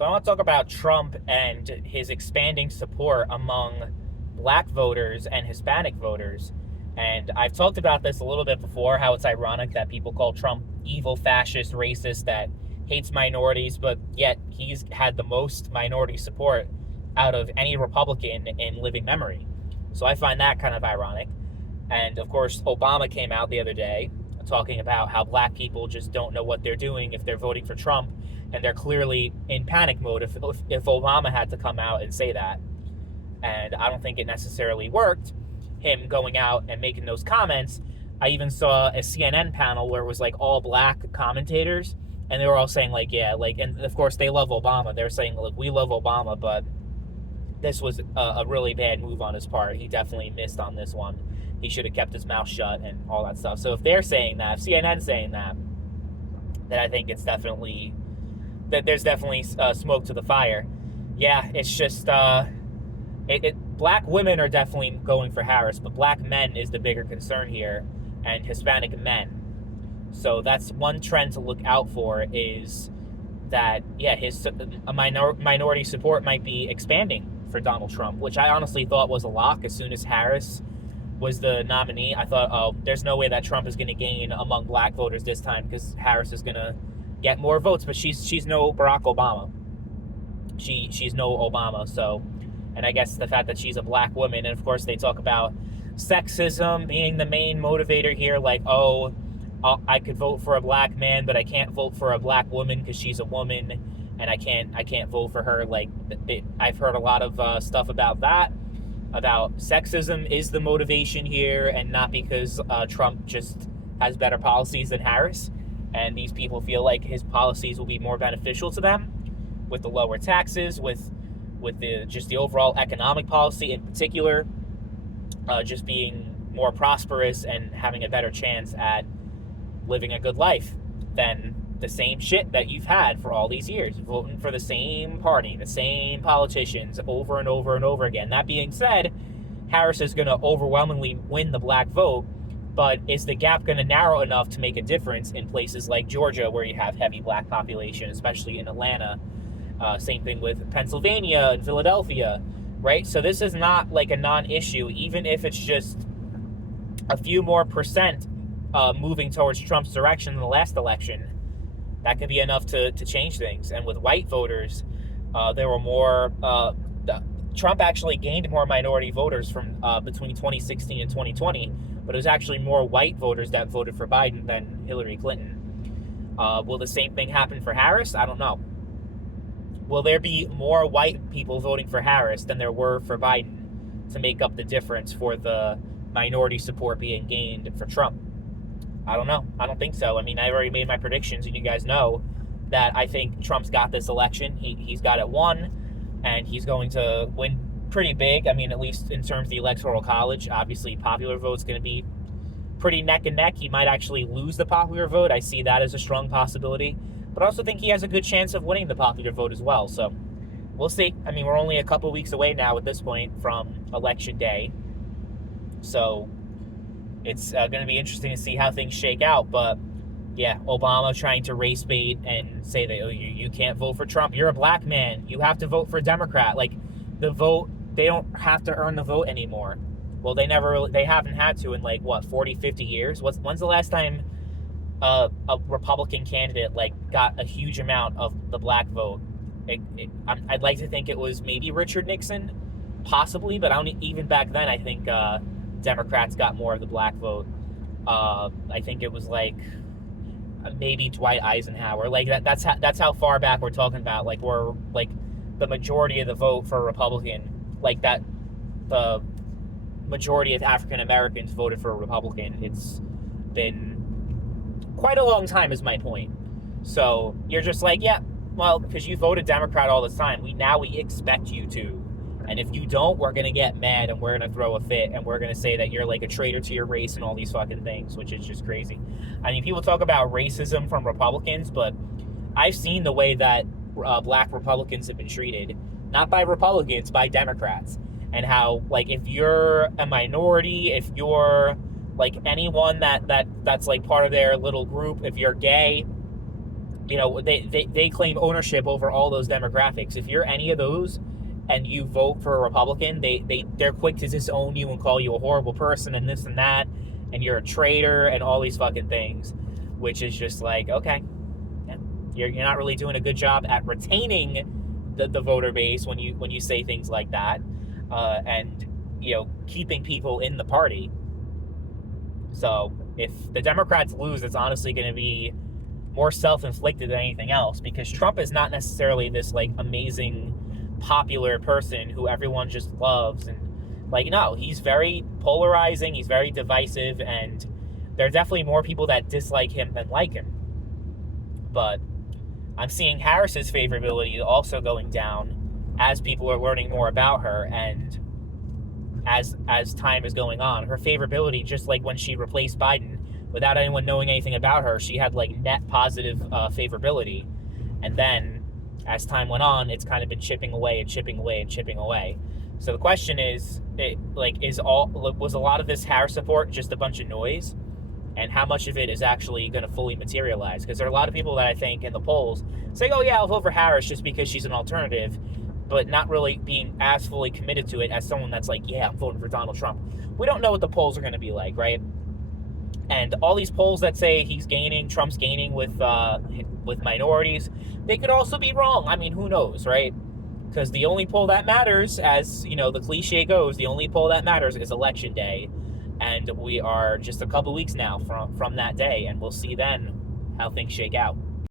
So I want to talk about Trump and his expanding support among black voters and Hispanic voters. And I've talked about this a little bit before, how it's ironic that people call Trump evil, fascist, racist, that hates minorities, but yet he's had the most minority support out of any Republican in living memory. So I find that kind of ironic. And of course, Obama came out the other day talking about how black people just don't know what they're doing if they're voting for Trump, and they're clearly in panic mode if Obama had to come out and say that. And I don't think it necessarily worked, him going out and making those comments. I even saw a CNN panel where it was like all black commentators, and they were all saying like, yeah, like, and of course they love Obama. They're saying, look, we love Obama, but this was a really bad move on his part. He definitely missed on this one. He should have kept his mouth shut and all that stuff. So if they're saying that, if CNN's saying that, then I think it's definitely, that there's definitely smoke to the fire. Yeah, it's just, black women are definitely going for Harris, but black men is the bigger concern here, and Hispanic men. So that's one trend to look out for, is that, yeah, his minority support might be expanding for Donald Trump, which I honestly thought was a lock as soon as Harris was the nominee. I thought, oh, there's no way that Trump is going to gain among black voters this time because Harris is going to get more votes. But she's no Barack Obama. She's no Obama. So, and I guess the fact that she's a black woman, and of course they talk about sexism being the main motivator here, like, oh, I could vote for a black man, but I can't vote for a black woman because she's a woman, and I can't vote for her. Like, I've heard a lot of stuff about that, about sexism is the motivation here, and not because Trump just has better policies than Harris, and these people feel like his policies will be more beneficial to them with the lower taxes, with the overall economic policy in particular, just being more prosperous and having a better chance at living a good life than the same shit that you've had for all these years, voting for the same party, the same politicians over and over and over again. That being said, Harris is going to overwhelmingly win the black vote, but is the gap going to narrow enough to make a difference in places like Georgia, where you have heavy black population, especially in Atlanta? Same thing with Pennsylvania and Philadelphia, right? So this is not like a non-issue, even if it's just a few more percent moving towards Trump's direction in the last election. That could be enough to change things. And with white voters, there were more. Trump actually gained more minority voters from between 2016 and 2020, but it was actually more white voters that voted for Biden than Hillary Clinton. Will the same thing happen for Harris? I don't know. Will there be more white people voting for Harris than there were for Biden to make up the difference for the minority support being gained for Trump? I don't know. I don't think so. I mean, I already made my predictions, and you guys know that I think Trump's got this election. He's got it won, and he's going to win pretty big. I mean, at least in terms of the Electoral College. Obviously, popular vote's going to be pretty neck and neck. He might actually lose the popular vote. I see that as a strong possibility. But I also think he has a good chance of winning the popular vote as well. So we'll see. I mean, we're only a couple weeks away now at this point from Election Day. So it's going to be interesting to see how things shake out. But yeah, Obama trying to race bait and say that, oh, you can't vote for Trump. You're a black man. You have to vote for a Democrat. Like, the vote, they don't have to earn the vote anymore. Well, they haven't had to in like, what, 40, 50 years? When's the last time a Republican candidate like got a huge amount of the black vote? I'd like to think it was maybe Richard Nixon, possibly, but even back then, I think Democrats got more of the black vote. I think it was like maybe Dwight Eisenhower. Like that's how far back we're talking about. Like, we're like the majority of the vote for a Republican, like that the majority of African Americans voted for a Republican. It's been quite a long time, is my point. So you're just like, yeah, well, because you voted Democrat all the time, we expect you to. And if you don't, we're going to get mad, and we're going to throw a fit, and we're going to say that you're like a traitor to your race and all these fucking things, which is just crazy. I mean, people talk about racism from Republicans, but I've seen the way that black Republicans have been treated, not by Republicans, by Democrats. And how, like, if you're a minority, if you're like anyone that's like part of their little group, if you're gay, they claim ownership over all those demographics. If you're any of those and you vote for a Republican, they're quick to disown you and call you a horrible person and this and that, and you're a traitor and all these fucking things, which is just like, okay, yeah, you're not really doing a good job at retaining the voter base when you say things like that, and keeping people in the party. So if the Democrats lose, it's honestly going to be more self-inflicted than anything else, because Trump is not necessarily this like amazing popular person who everyone just loves, and no, he's very polarizing, he's very divisive, and there are definitely more people that dislike him than like him. But I'm seeing Harris's favorability also going down as people are learning more about her, and as time is going on, her favorability, just like when she replaced Biden, without anyone knowing anything about her, she had like net positive favorability. And then as time went on, it's kind of been chipping away and chipping away and chipping away. So the question is, was a lot of this Harris support just a bunch of noise? And how much of it is actually going to fully materialize? Because there are a lot of people that I think in the polls saying, oh yeah, I'll vote for Harris just because she's an alternative, but not really being as fully committed to it as someone that's like, yeah, I'm voting for Donald Trump. We don't know what the polls are going to be like, right? And all these polls that say Trump's gaining with minorities, they could also be wrong. I mean, who knows, right? Because the only poll that matters, as the cliche goes, the only poll that matters is Election Day. And we are just a couple weeks now from that day, and we'll see then how things shake out.